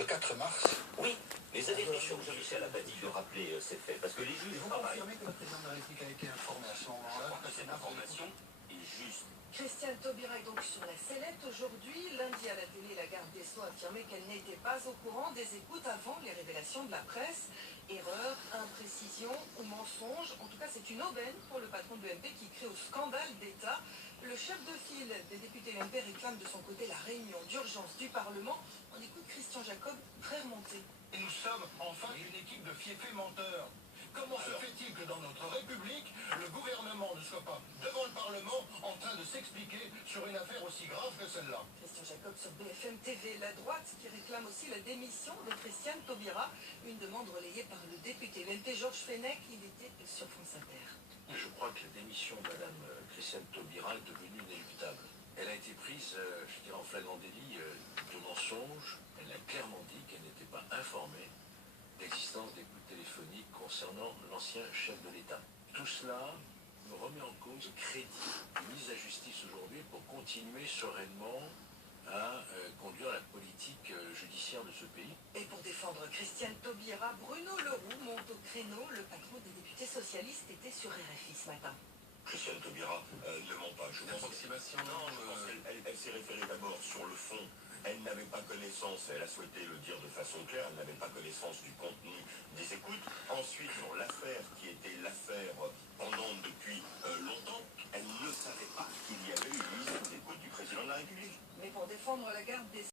Le 4 mars. Oui, les élections judiciaires a pas dit de rappeler ces faits, parce que les juges Vous travaillent. confirmez que le président de la République a été informé à ce Je moment-là? crois que cette information est juste. Christiane Taubira est donc sur la sellette aujourd'hui. Lundi à la télé, la garde des Sceaux a affirmé qu'elle n'était pas au courant des écoutes avant les révélations de la presse. Erreur, imprécision ou mensonge. En tout cas, c'est une aubaine pour le patron de l'UMP qui crie au scandale d'État. Le chef de file des députés UMP réclame de son côté la réunion d'urgence du Parlement. On écoute Christian Jacob, très remonté. Et nous sommes enfin une équipe de fiefés menteurs. Comment se fait-il que dans notre République, le gouvernement ne soit pas devant le Parlement en train de s'expliquer sur une affaire aussi grave que celle-là? Christian Jacob sur BFM TV. La droite qui réclame aussi la démission de Christiane Taubira. Une demande relayée par le député UMP Georges Fenech. Il était sur France Inter. Je crois que la démission de Mme Christiane Taubira est devenue inéluctable. Elle a été prise, je dirais, en flagrant délit de mensonge. Elle a clairement dit qu'elle n'était pas informée l'existence d'écoutes téléphoniques concernant l'ancien chef de l'État. Tout cela me remet en cause le crédit mise à justice aujourd'hui pour continuer sereinement à conduire la politique judiciaire de ce pays. Et pour défendre Christiane Taubira, Bruno Leroux monte au créneau. Le patron des députés socialistes était sur RFI ce matin. Christiane Taubira ne ment pas. Je pense qu'elle s'est référée d'abord sur le fond. Elle n'avait pas connaissance, elle a souhaité le dire de façon claire, elle n'avait pas connaissance du contenu des écoutes. Ensuite, sur l'affaire qui était l'affaire pendante depuis longtemps, elle ne savait pas qu'il y avait eu une mise d'écoute du président de la République. Mais pour défendre la garde des